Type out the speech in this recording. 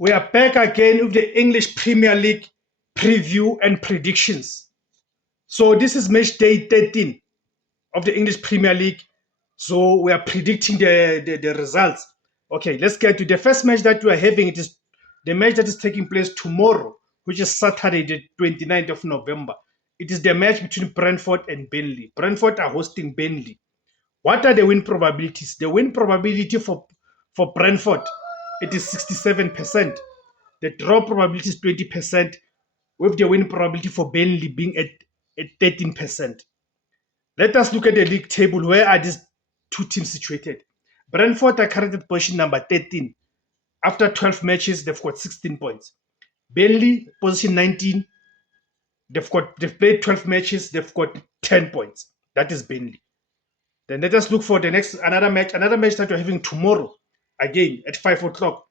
We are back again with the English Premier League preview and predictions. So this is match day 13 of the English Premier League. So we are predicting the results. Okay, let's get to the first match that we are having. It is the match that is taking place tomorrow, which is Saturday, the 29th of November. It is the match between Brentford and Burnley. Brentford are hosting Burnley. What are the win probabilities? The win probability for Brentford, it is 67%. The draw probability is 20%, with the win probability for Burnley being at 13%. Let us look at the league table. Where are these two teams situated? Brentford are currently at position number 13. After 12 matches, they've got 16 points. Burnley, position 19. They've played 12 matches, they've got 10 points. That is Burnley. Then let us look for another match that we're having tomorrow, again at 5 o'clock.